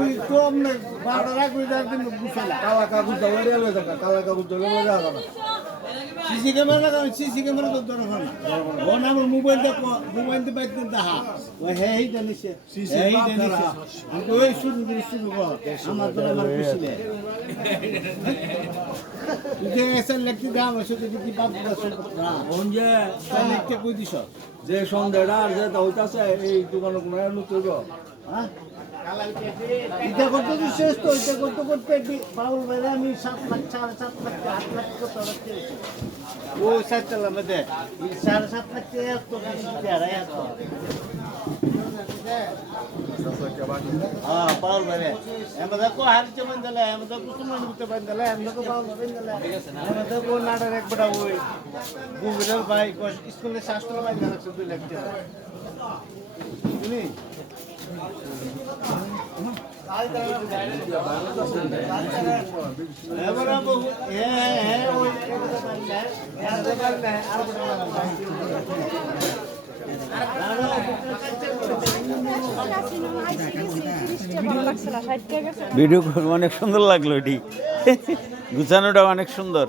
ওই তো আপনি বারোটা রাখবে যার দিন বুঝালা কালা কাগজ দাও এরিয়া লয়ে থাকা কালা কাগজ দাও লয়ে যাওয়া না সিসি ক্যামেরা লাগানো সিসি ক্যামেরা তো দরকার না ও না আমার মোবাইল দেখো মোবাইল দিয়ে বাইতে দেখা ও হেই জানিছে হেই জানিছে আমি ওই শুরু কর আমার তো আমার খুশি তুই এসে লিখতে দাও আমার সাথে কি বাপ না কোন যে লিখতে কই দিছ যে সন্ধ্যাটা আর যে হইতাছে এই দোকানে কোনো লুচুব হ্যাঁ এটা করতে শেষ তো এটা করতে করতে পাউল ভাই আমি 7 লাখ 7.5 লাখ 8 লাখ কত রাখতে ও সাতলা মধ্যে 7.5 লাখ তো বেশি দেয়া এত হ্যাঁ পাউল ভাই আমাদের কো হার জমান দিলে আমাদের কুসুমান দিতে পারেন দিলে আমাদের পাউল ভাই দিলে আমাদের কো নাটার এক বড় ওই গুগলের ভাই স্কুলে শাস্ত্র ভাই জানা শুধু লেখতে তুমি ভিডিও অনেক সুন্দর লাগলো এটি গুছানোটা অনেক সুন্দর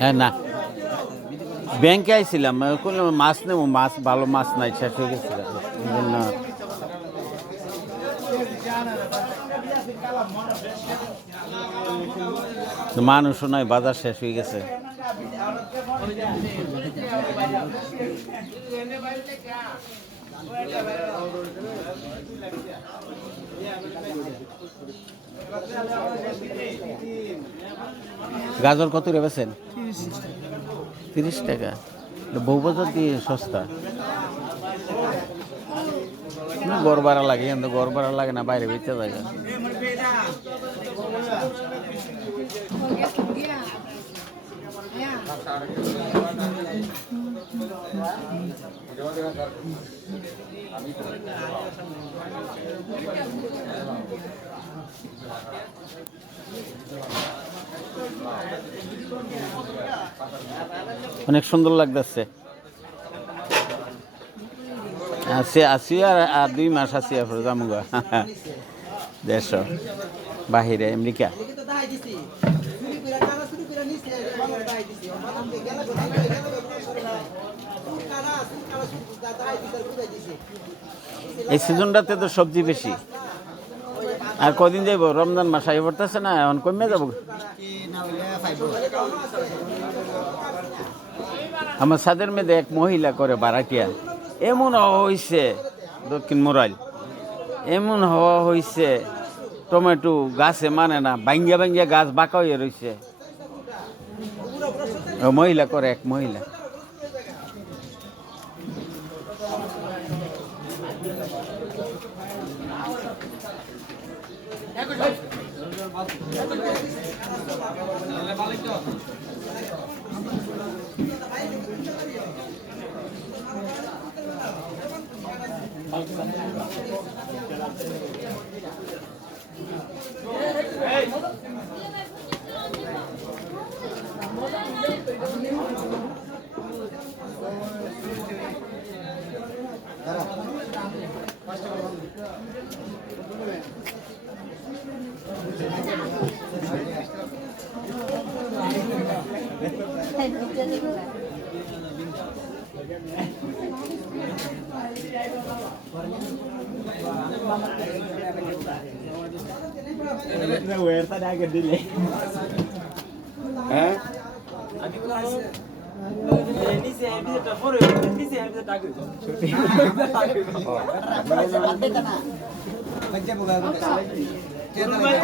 হ্যাঁ না ব্যাংকে আইছিলাম মাছ নেবো মাছ ভালো মাছ নাই শেষ হয়ে গেছিল এই জন্য মানুষও নয় বাজার শেষ হয়ে গেছে গাজর কত রে বেছেন 30 টাকা বউবাজার দিয়ে সস্তা গড় ভাড়া লাগে কিন্তু গড় ভাড়া লাগে না বাইরে বেচতে জায়গা অনেক সুন্দর লাগতেছে আসি আর 2 মাস আসি আর যামুগা দেশ বাহিরে আমেরিকা এই সিজনটাতে তো সবজি বেশি আর কদিন যাইব রমজান মাস আই পড়তেছে না এখন কমে যাব আমার ছাদের মেয়েদের এক মহিলা করে বারাটিয়া এমন হওয়া হয়েছে দক্ষিণ মোরাইল এমন হওয়া হয়েছে টমেটো গাছে মানে না ভাঙ্গিয়া ভাঙ্গিয়া গাছ বাঁকা হয়ে রয়েছে মহিলা করে এক মহিলা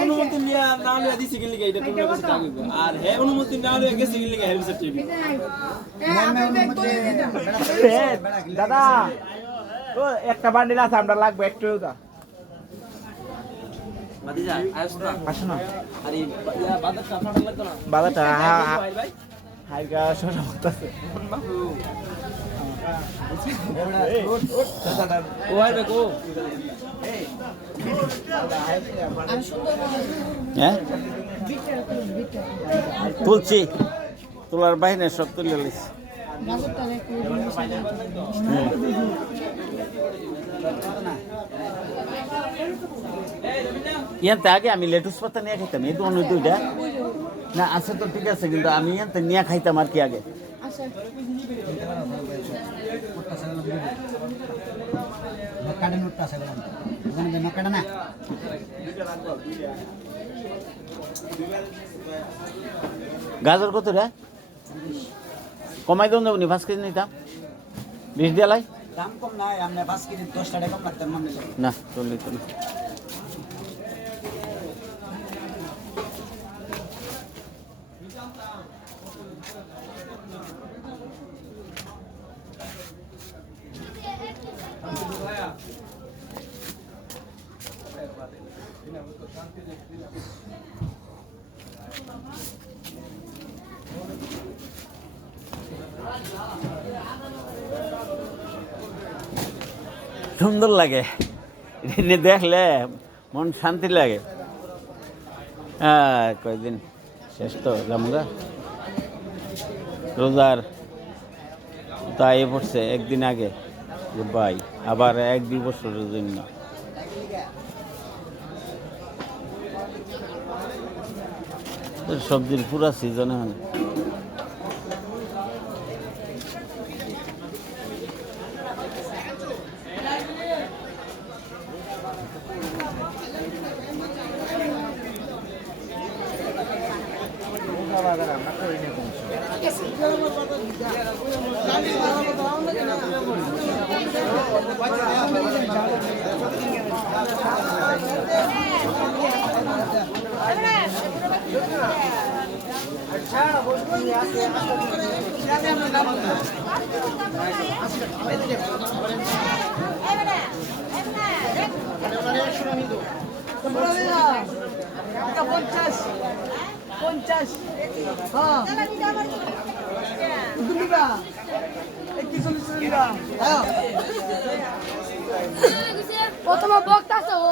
অনুমতি নিয়ে না নিয়ে দিছি গেলি এটা তুমি কাছে থাকবে আর হে অনুমতি না নিয়ে গেছি গেলি হেল্প টিভি দাদা তো একটা বান্ডিল আছে আমরা লাগবে একটু দা মাদিজা আসো না আরে বাজারটা আপনার লাগতো না বাজারটা হাইগা সরা হচ্ছে বাবু হ্যাঁ তুলছি তোলার বাহিনী সব তুলে লিস ইয়াতে আগে আমি লেটুস পাতা নিয়ে খাইতাম এই দোকানে দুইটা না আছে তো ঠিক আছে কিন্তু আমি ইয়াতে নিয়ে খাইতাম আর কি আগে গাজর কত রে কমাই দেন যাবনি 5 কেজি নিতাম 20 দিয়ে লাই দাম কম নাই আপনি 5 কেজি 10 টাকা কম লাগতে মনে না চললি সুন্দর লাগে এনে দেখলে মন শান্তি লাগে হ্যাঁ কয়েকদিন শেষ তো জামগা রোজার তাই পড়ছে একদিন আগে যে ভাই আবার 1-2 বছরের জন্য সবজির পুরা সিজন এখন প্রথমে বক্তা আছে ও